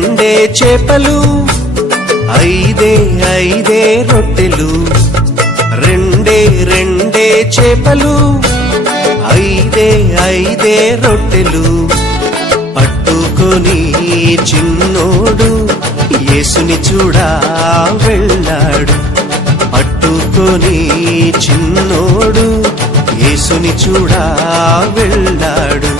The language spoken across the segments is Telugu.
రెండే చేపలు, ఐదే రొట్టెలు. రెండే చేపలు, ఐదే రొట్టెలు. పట్టుకొని చిన్నోడు యేసుని చూడా వెళ్ళాడు. పట్టుకొని చిన్నోడు యేసుని చూడా వెళ్ళాడు.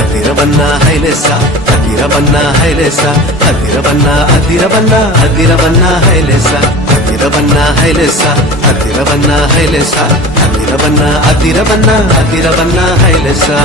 అదిరవన్నా హైలెసా, అదిరవన్నా హైలెసా, అదిరవన్నా అదిరవన్నా అదిరవన్నా హైలెసా, అదిరవన్నా హైలెసా, అదిరవన్నా హైలెసా, అదిరవన్నా అదిరవన్నా అదిరవన్నా హైలెసా.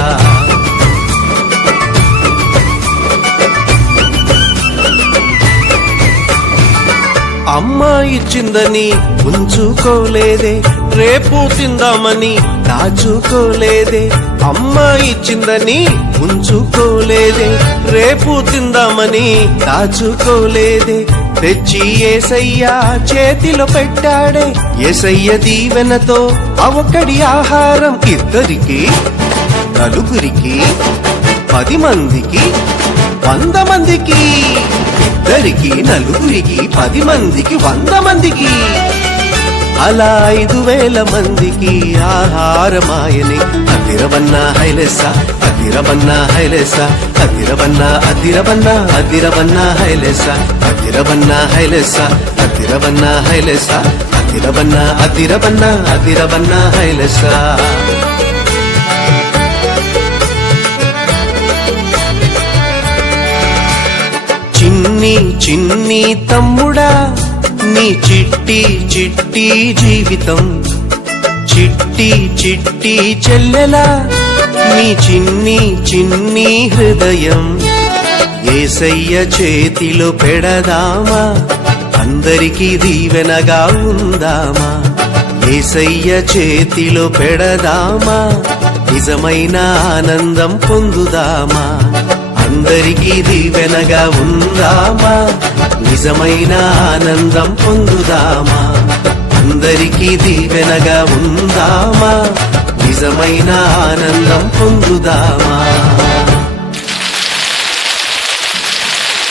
అమ్మ ఇచ్చిందని ఉంచుకోలేదే, రేపు తిందామని దాచుకోలేదే. అమ్మ ఇచ్చిందని ఉంచుకోలేదే, రేపు తిందామని దాచుకోలేదే. తెచ్చి యేసయ్య చేతిలో పెట్టాడే. యేసయ్య దీవెనతో అవకడి ఆహారం ఇద్దరికి, నలుగురికి, 10 మందికి, 100 మందికి. ఇద్దరికి, నలుగురికి, 10 మందికి, 100 మందికి. అలా 5000 మందికి ఆహారమాయని. అదిరవన్నా హైలెసా, అదిరవన్నా హైలెసా, అదిరవన్నా అదిరవన్నా అదిరవన్నా హైలెసా, అదిరవన్నా హైలెసా, అదిరవన్నా హైలెసా, అదిరవన్నా అదిరవన్నా అదిరవన్నా హైలెసా. చిన్ని తమ్ముడా, నీ చిట్టి జీవితం. చిట్టి చెల్లెలా, నీ చిన్ని హృదయం. యేసయ్య చేతిలో పెడదామా, అందరికీ దీవెనగా ఉందామా. యేసయ్య చేతిలో పెడదామా, నిజమైన ఆనందం పొందుదామా. అందరికీ దీవెనగా ఉందామా, నిజమైన ఆనందం పొందుదామా. అందరికీ దీవెనగా ఉందామా, నిజమైన ఆనందం పొందుదామా.